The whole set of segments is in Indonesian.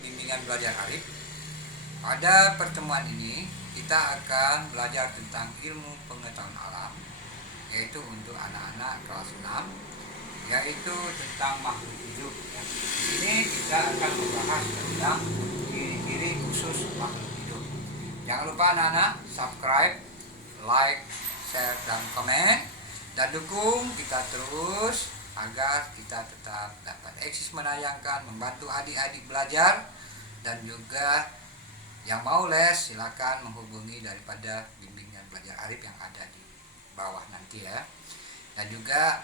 bimbingan belajar Arif. Pada pertemuan ini kita akan belajar tentang ilmu pengetahuan alam, yaitu untuk anak-anak kelas 6, yaitu tentang makhluk hidup. Di sini kita akan membahas tentang ciri-ciri khusus makhluk hidup. Jangan lupa anak-anak subscribe, like, share, dan komen, dan dukung kita terus agar kita tetap dapat eksis menayangkan, membantu adik-adik belajar. Dan juga yang mau les silakan menghubungi daripada bimbingan belajar Arif yang ada di bawah nanti ya. Dan juga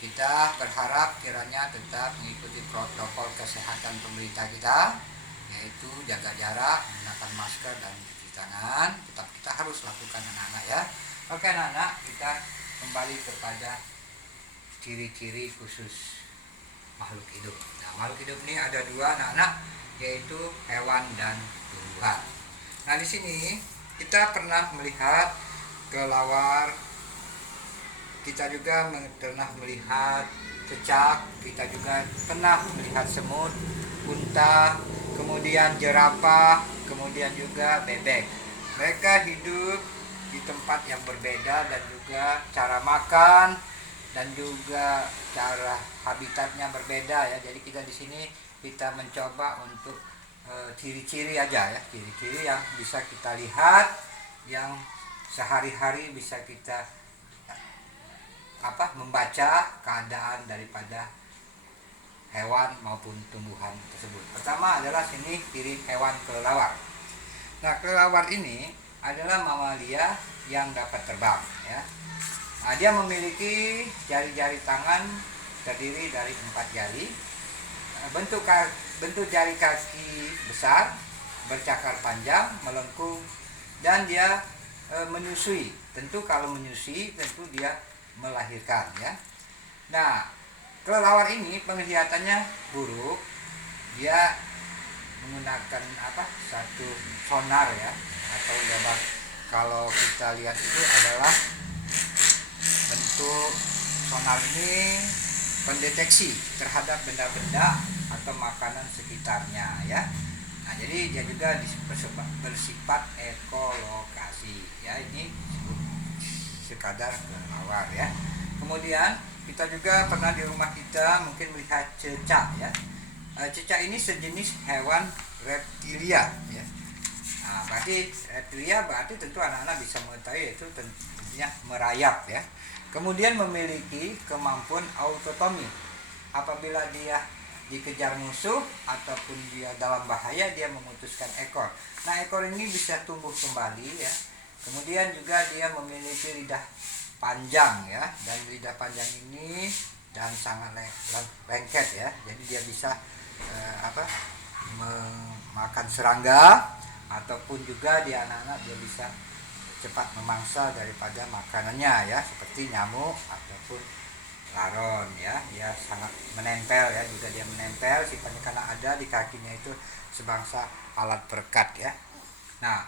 kita berharap kiranya tetap mengikuti protokol kesehatan pemerintah kita, yaitu jaga jarak, menggunakan masker, dan cuci tangan. Tetap kita harus lakukan anak-anak ya. Oke anak-anak, kita kembali kepada ciri-ciri khusus makhluk hidup. Nah, makhluk hidup ini ada dua anak-anak, yaitu hewan dan tumbuhan. Nah, di sini kita pernah melihat kelelawar, kita juga pernah melihat cecak, kita juga pernah melihat semut, unta, kemudian jerapah, kemudian juga bebek. Mereka hidup di tempat yang berbeda dan juga cara makan dan juga cara habitatnya berbeda ya. Jadi kita di sini kita mencoba untuk ciri-ciri aja ya, ciri-ciri yang bisa kita lihat, yang sehari-hari bisa kita membaca keadaan daripada hewan maupun tumbuhan tersebut. Pertama adalah sini ciri hewan kelelawar. Nah, kelelawar ini adalah mamalia yang dapat terbang ya. Nah, dia memiliki jari-jari tangan terdiri dari 4 jari. Bentuk jari kaki besar, bercakar panjang, melengkung, dan dia menyusui. Tentu kalau menyusui tentu dia melahirkan ya. Nah, kelelawar ini penglihatannya buruk. Dia menggunakan satu sonar ya, atau kalau kita lihat itu adalah bentuk sonar ini pendeteksi terhadap benda-benda atau makanan sekitarnya ya. Nah, jadi dia juga bersifat ekolokasi ya. Ini sekadar kelelawar ya. Kemudian kita juga pernah di rumah kita mungkin melihat cecak ya. Cecak ini sejenis hewan reptilia ya. Nah, berarti reptilia berarti tentu anak-anak bisa mengetahui, itu tentunya merayap ya. Kemudian memiliki kemampuan autotomi. Apabila dia dikejar musuh ataupun dia dalam bahaya, dia memutuskan ekor. Nah, ekor ini bisa tumbuh kembali ya. Kemudian juga dia memiliki lidah panjang ya, dan lidah panjang ini dan sangat lengket ya. Jadi dia bisa memakan serangga, ataupun juga di anak-anak dia bisa cepat memangsa daripada makanannya ya, seperti nyamuk ataupun laron ya. Dia sangat menempel ya, juga dia menempel sifatnya karena ada di kakinya itu sebangsa alat perekat ya. Nah,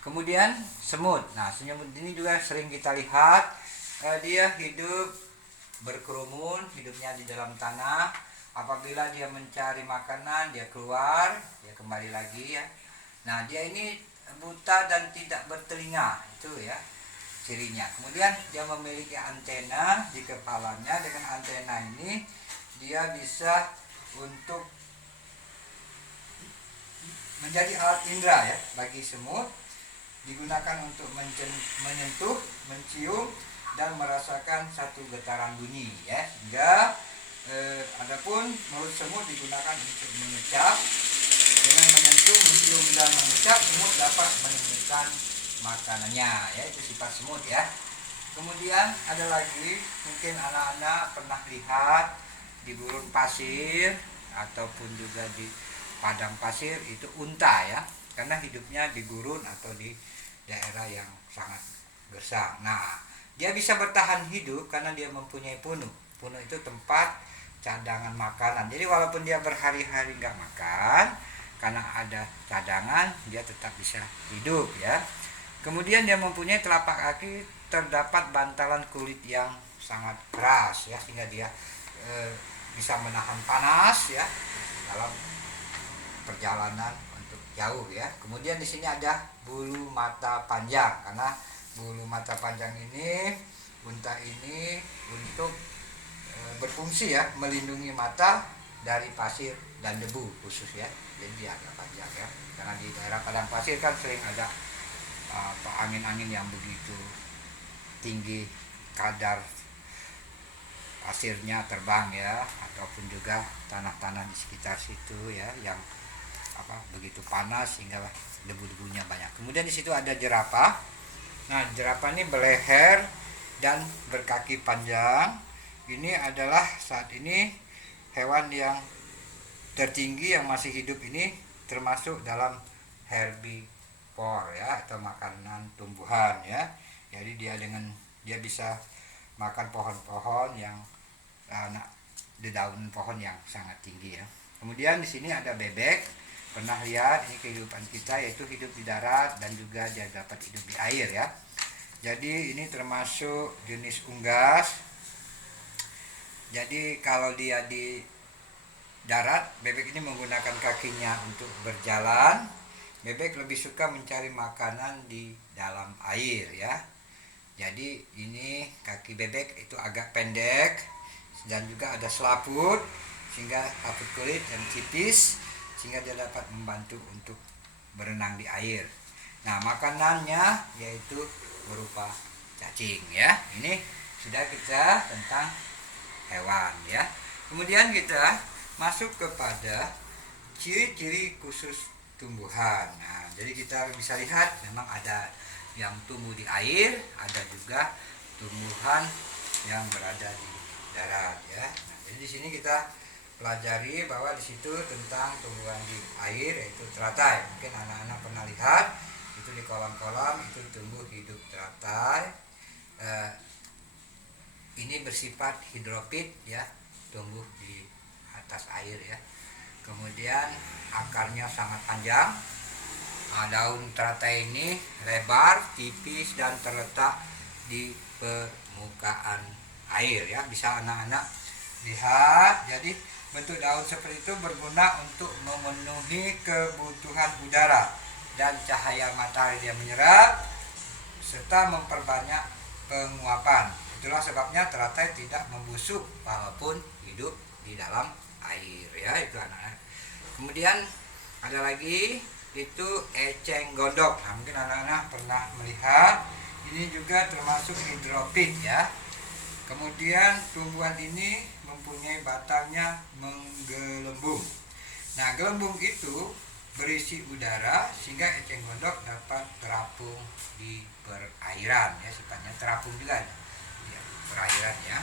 kemudian semut. Nah, semut ini juga sering kita lihat dia hidup berkerumun, hidupnya di dalam tanah. Apabila dia mencari makanan, dia keluar, dia kembali lagi ya. Nah, dia ini buta dan tidak bertelinga, itu ya cirinya. Kemudian dia memiliki antena di kepalanya. Dengan antena ini dia bisa untuk menjadi alat indera ya bagi semut, digunakan untuk menyentuh, mencium, dan merasakan satu getaran bunyi ya. Sehingga adapun mulut semut digunakan untuk mengecap. Dengan menyentuh, mencium, dan mengecap, semut dapat menemukan makanannya ya. Itu sifat semut ya. Kemudian ada lagi, mungkin anak-anak pernah lihat di gurun pasir ataupun juga di padang pasir, itu unta ya, karena hidupnya di gurun atau di daerah yang sangat gersang. Nah, dia bisa bertahan hidup karena dia mempunyai punuk. Punuk itu tempat cadangan makanan. Jadi walaupun dia berhari-hari nggak makan, karena ada cadangan, dia tetap bisa hidup ya. Kemudian dia mempunyai telapak kaki terdapat bantalan kulit yang sangat keras ya, sehingga dia bisa menahan panas ya dalam perjalanan untuk jauh ya. Kemudian di sini ada bulu mata panjang, karena bulu mata panjang ini unta ini untuk berfungsi ya melindungi mata dari pasir dan debu khusus ya. Jadi dia agak panjang ya, karena di daerah padang pasir kan sering ada angin-angin yang begitu tinggi, kadar pasirnya terbang ya, ataupun juga tanah-tanah di sekitar situ ya yang begitu panas sehingga debu-debunya banyak. Kemudian di situ ada jerapah. Nah, jerapah ini berleher dan berkaki panjang. Ini adalah saat ini hewan yang tertinggi yang masih hidup ini, termasuk dalam herbivore ya, atau makanan tumbuhan ya. Jadi dia bisa makan pohon-pohon yang di daun pohon yang sangat tinggi ya. Kemudian di sini ada bebek. Pernah lihat ini kehidupan kita, yaitu hidup di darat dan juga dia dapat hidup di air ya. Jadi ini termasuk jenis unggas. Jadi kalau dia di darat, bebek ini menggunakan kakinya untuk berjalan. Bebek lebih suka mencari makanan di dalam air ya. Jadi ini kaki bebek itu agak pendek dan juga ada selaput, sehingga selaput kulit yang tipis, sehingga dia dapat membantu untuk berenang di air. Nah, makanannya yaitu berupa cacing ya. Ini sudah kita tentang hewan ya. Kemudian kita masuk kepada ciri-ciri khusus tumbuhan. Nah, jadi kita bisa lihat memang ada yang tumbuh di air, ada juga tumbuhan yang berada di darat ya. Nah, jadi di sini kita pelajari bahwa di situ tentang tumbuhan di air, yaitu teratai. Mungkin anak-anak pernah lihat itu di kolam-kolam itu tumbuh hidup teratai. Ini bersifat hidrofit ya, tumbuh di atas air ya. Kemudian akarnya sangat panjang. Daun teratai ini lebar, tipis dan terletak di permukaan air ya. Bisa anak-anak lihat. Jadi bentuk daun seperti itu berguna untuk memenuhi kebutuhan udara dan cahaya matahari yang menyerap, serta memperbanyak penguapan. Itulah sebabnya teratai tidak membusuk walaupun hidup di dalam air ya, itu anak-anak. Kemudian ada lagi itu eceng gondok. Nah, mungkin anak-anak pernah melihat, ini juga termasuk hidrofit ya. Kemudian tumbuhan ini mempunyai batangnya menggelembung. Nah, gelembung itu berisi udara sehingga eceng gondok dapat terapung di perairan ya, sifatnya terapung juga ya, perairan ya.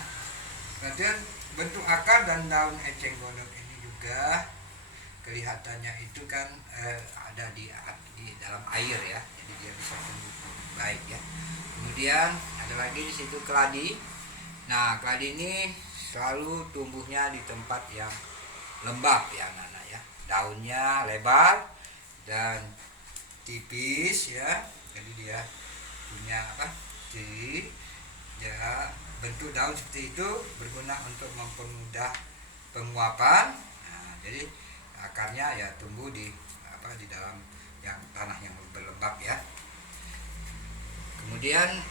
Kemudian bentuk akar dan daun eceng gondok ini juga kelihatannya itu kan ada di dalam air ya, jadi dia bisa tumbuh baik ya. Kemudian ada lagi di situ keladi. Nah, keladi ini selalu tumbuhnya di tempat yang lembab ya anak-anak ya. Daunnya lebar dan tipis ya, jadi dia punya ciri ya, bentuk daun seperti itu berguna untuk mempermudah penguapan. Nah, jadi akarnya ya tumbuh di dalam yang tanah yang berlembab ya. Kemudian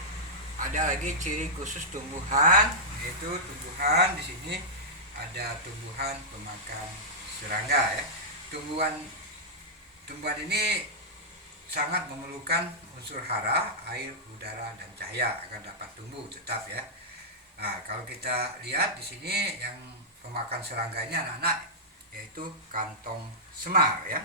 ada lagi ciri khusus tumbuhan, yaitu tumbuhan di sini ada tumbuhan pemakan serangga ya. Tumbuhan ini sangat memerlukan unsur hara, air, udara dan cahaya agar dapat tumbuh tetap ya. Nah, kalau kita lihat di sini yang pemakan serangga ini anak-anak, yaitu kantong semar ya.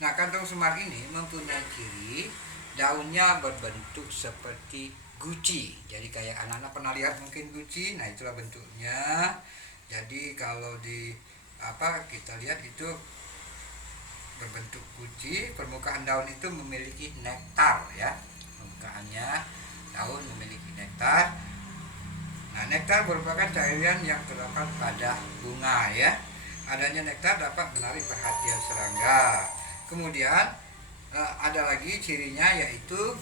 Nah, kantong semar ini mempunyai ciri daunnya berbentuk seperti guci. Jadi kayak anak-anak pernah lihat mungkin guci. Nah, itulah bentuknya. Jadi kalau kita lihat itu berbentuk guci. Permukaan daun itu memiliki nektar ya. Permukaannya daun memiliki nektar. Nah, nektar merupakan cairan yang terdapat pada bunga ya. Adanya nektar dapat menarik perhatian serangga. Kemudian ada lagi cirinya, yaitu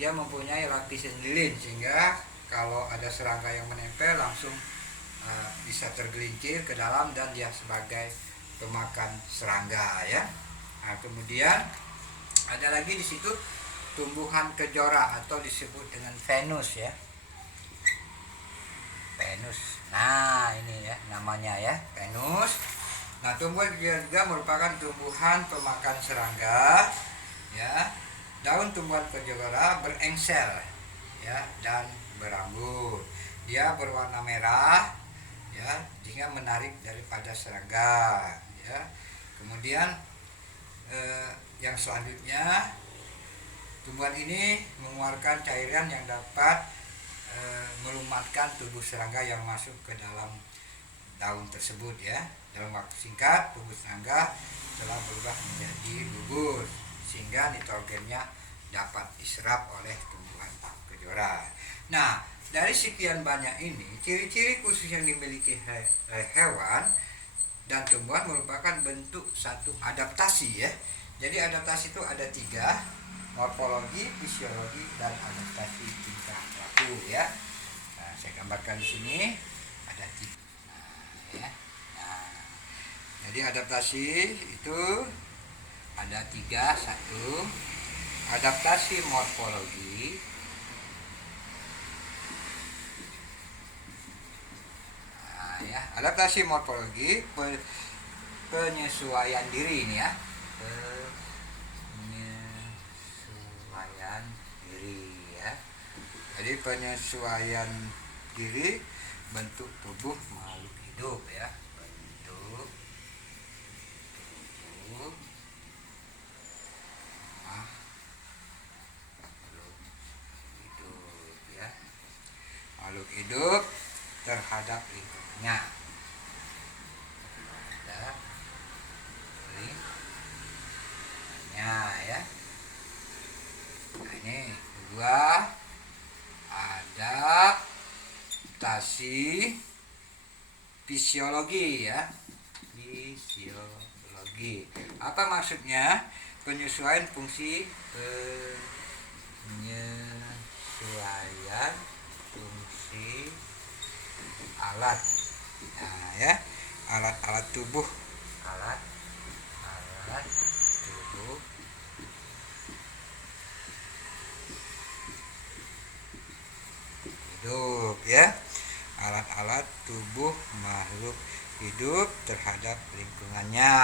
dia mempunyai lapisan lilin, sehingga kalau ada serangga yang menempel langsung bisa tergelincir ke dalam dan dia sebagai pemakan serangga ya. Nah, kemudian ada lagi di situ tumbuhan kejora atau disebut dengan Venus ya. Venus. Nah, ini ya namanya ya, Venus. Nah, tumbuhan juga merupakan tumbuhan pemakan serangga ya. Daun tumbuhan kejora berengsel ya dan berambut. Dia berwarna merah ya, sehingga menarik daripada serangga ya. Kemudian yang selanjutnya, tumbuhan ini mengeluarkan cairan yang dapat melumatkan tubuh serangga yang masuk ke dalam daun tersebut ya. Dalam waktu singkat tubuh serangga telah berubah menjadi gugur sehingga nitrogennya dapat diserap oleh tumbuhan kejora. Nah, dari sekian banyak ini, ciri-ciri khusus yang dimiliki hewan dan tumbuhan merupakan bentuk satu adaptasi ya. Jadi adaptasi itu ada 3, morfologi, fisiologi, dan adaptasi tingkah laku ya. Nah, saya gambarkan di sini ada 3. Nah, ya. Nah, jadi adaptasi itu ada 3. 1, adaptasi morfologi. Nah, ya, adaptasi morfologi penyesuaian diri ini ya. Penyesuaian diri ya. Jadi penyesuaian diri bentuk tubuh makhluk hidup ya. Bentuk tubuh makhluk hidup ya. Makhluk hidup terhadap lingkungannya. Terhadap lingkungannya ya. Nah, ini 2, adaptasi fisiologi ya. Fisiologi. Apa maksudnya? Penyesuaian fungsi alat. Nah, ya. Alat-alat tubuh. Alat-alat tubuh hidup ya. Alat-alat tubuh makhluk hidup terhadap lingkungannya.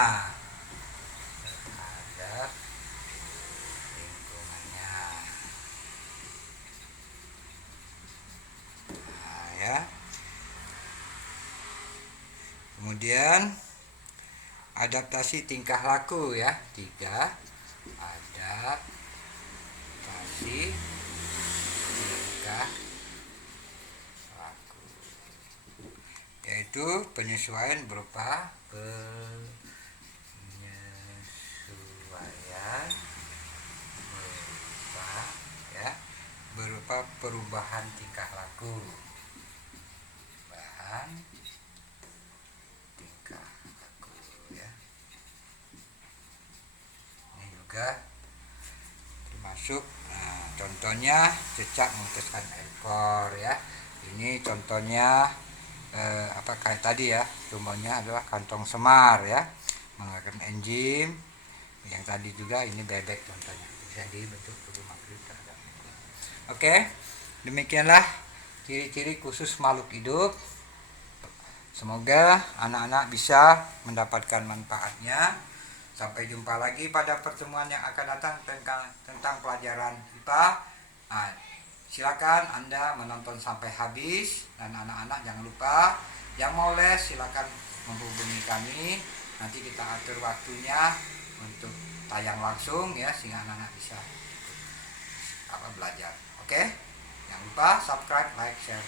Terhadap lingkungannya. Nah, ya. Kemudian adaptasi tingkah laku ya. 3, adaptasi tingkah laku, yaitu penyesuaian berupa berupa perubahan tingkah laku. Perubahan tingkah laku ya. Ini juga termasuk, nah, contohnya cecak mengutuskan ekor ya. Ini contohnya kayak tadi ya, contohnya adalah kantong semar ya, menggunakan enzim. Yang tadi juga ini bebek contohnya, bisa dibentuk tubuh makhluk terhadap. Oke, demikianlah ciri-ciri khusus makhluk hidup. Semoga anak-anak bisa mendapatkan manfaatnya. Sampai jumpa lagi pada pertemuan yang akan datang tentang pelajaran IPA. Nah, silakan Anda menonton sampai habis, dan anak-anak jangan lupa yang mau les silakan menghubungi kami. Nanti kita atur waktunya untuk tayang langsung ya, sehingga anak-anak bisa belajar. Oke? Jangan lupa subscribe, like, share.